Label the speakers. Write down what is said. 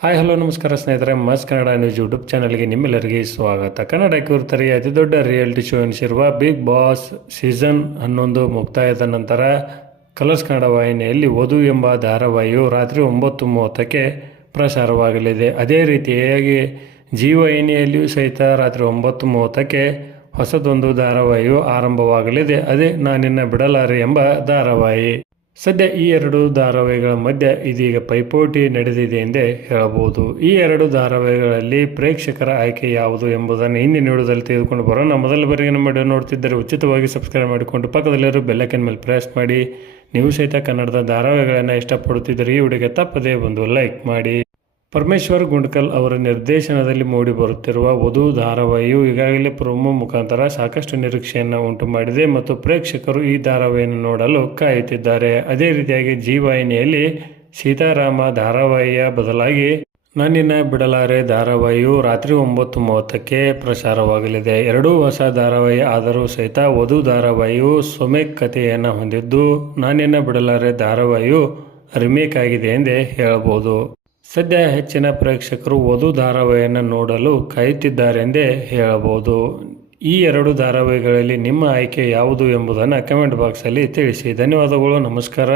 Speaker 1: Hi, hello, ನಮಸ್ಕಾರ ಸ್ನೇಹಿತರೆ. ಮಸ್ ಕನ್ನಡ ನ್ಯೂಸ್ ಯೂಟ್ಯೂಬ್ ಚಾನಲ್ಗೆ ನಿಮ್ಮೆಲ್ಲರಿಗೆ ಸ್ವಾಗತ. ಕನ್ನಡ ಕುರಿತರಿಗೆ ಅತಿ ದೊಡ್ಡ ರಿಯಾಲಿಟಿ ಶೋ ಎನಿಸಿರುವ ಬಿಗ್ ಬಾಸ್ ಸೀಸನ್ ಹನ್ನೊಂದು ಮುಕ್ತಾಯದ ನಂತರ ಕಲರ್ಸ್ ಕನ್ನಡ ವಾಹಿನಿಯಲ್ಲಿ ವಧು ಎಂಬ ಧಾರಾವಾಹಿಯು ರಾತ್ರಿ ಒಂಬತ್ತು ಮೂವತ್ತಕ್ಕೆ ಪ್ರಸಾರವಾಗಲಿದೆ. ಅದೇ ರೀತಿಯಾಗಿ ಜಿ ವಾಹಿನಿಯಲ್ಲಿಯೂ ಸಹಿತ ರಾತ್ರಿ ಒಂಬತ್ತು ಮೂವತ್ತಕ್ಕೆ ಹೊಸದೊಂದು ಧಾರಾವಾಹಿಯು ಆರಂಭವಾಗಲಿದೆ. ಅದೇ ನಾನಿನ್ನ ಬಿಡಲಾರೆ ಎಂಬ ಧಾರಾವಾಹಿ. ಸದ್ಯ ಈ ಎರಡು ಧಾರಾವಾಹಿಗಳ ಮಧ್ಯೆ ಇದೀಗ ಪೈಪೋಟಿ ನಡೆದಿದೆ ಎಂದೇ ಹೇಳಬಹುದು. ಈ ಎರಡು ಧಾರಾವಾಹಿಗಳಲ್ಲಿ ಪ್ರೇಕ್ಷಕರ ಆಯ್ಕೆ ಯಾವುದು ಎಂಬುದನ್ನು ಹಿಂದಿನ ವಿಡಿಯೋದಲ್ಲಿ ತೆಗೆದುಕೊಂಡು ಬರೋಣ. ಮೊದಲ ಬಾರಿಗೆ ನಮ್ಮ ವಿಡಿಯೋ ನೋಡ್ತಿದ್ದರೆ ಉಚಿತವಾಗಿ ಸಬ್ಸ್ಕ್ರೈಬ್ ಮಾಡಿಕೊಂಡು ಪಕ್ಕದಲ್ಲಿರೋ ಬೆಲ್ಲೈಕನ್ ಮೇಲೆ ಪ್ರೆಸ್ ಮಾಡಿ. ನೀವು ಸಹಿತ ಕನ್ನಡದ ಧಾರಾವಾಹಿಗಳನ್ನು ಇಷ್ಟಪಡುತ್ತಿದ್ದರೆ ಈ ವಿಡಿಯೋಗೆ ತಪ್ಪದೇ ಒಂದು ಲೈಕ್ ಮಾಡಿ. ಪರಮೇಶ್ವರ್ ಗುಂಡ್ಕಲ್ ಅವರ ನಿರ್ದೇಶನದಲ್ಲಿ ಮೂಡಿ ಬರುತ್ತಿರುವ ವಧು ಧಾರಾವಾಹಿಯು ಈಗಾಗಲೇ ಪ್ರೊಮೋ ಮುಖಾಂತರ ಸಾಕಷ್ಟು ನಿರೀಕ್ಷೆಯನ್ನು ಉಂಟು ಮಾಡಿದೆ ಮತ್ತು ಪ್ರೇಕ್ಷಕರು ಈ ಧಾರಾವಾಹಿಯನ್ನು ನೋಡಲು ಕಾಯುತ್ತಿದ್ದಾರೆ. ಅದೇ ರೀತಿಯಾಗಿ ಜೀವಾಹಿನಿಯಲ್ಲಿ ಸೀತಾರಾಮ ಧಾರಾವಾಹಿಯ ಬದಲಾಗಿ ನನ್ನಿನ ಬಿಡಲಾರೆ ಧಾರಾವಾಹಿಯು ರಾತ್ರಿ ಒಂಬತ್ತು ಮೂವತ್ತಕ್ಕೆ ಪ್ರಸಾರವಾಗಲಿದೆ. ಎರಡೂ ಹೊಸ ಧಾರಾವಾಹಿ ಆದರೂ ಸಹಿತ ವಧು ಧಾರಾವಾಹಿಯು ಸೊಮೆಕ್ ಕಥೆಯನ್ನು ಹೊಂದಿದ್ದು ನಾನಿನ ಬಿಡಲಾರೆ ಧಾರಾವಾಹಿಯು ರಿಮೇಕ್ ಆಗಿದೆ ಎಂದೇ ಹೇಳಬಹುದು. ಸದ್ಯ ಹೆಚ್ಚಿನ ಪ್ರೇಕ್ಷಕರು ವಧು ಧಾರಾವಾಹಿಯನ್ನು ನೋಡಲು ಕಾಯುತ್ತಿದ್ದಾರೆಂದೇ ಹೇಳಬಹುದು. ಈ ಎರಡು ಧಾರಾವಾಹಿಗಳಲ್ಲಿ ನಿಮ್ಮ ಆಯ್ಕೆ ಯಾವುದು ಎಂಬುದನ್ನು ಕಮೆಂಟ್ ಬಾಕ್ಸಲ್ಲಿ ತಿಳಿಸಿ. ಧನ್ಯವಾದಗಳು, ನಮಸ್ಕಾರ.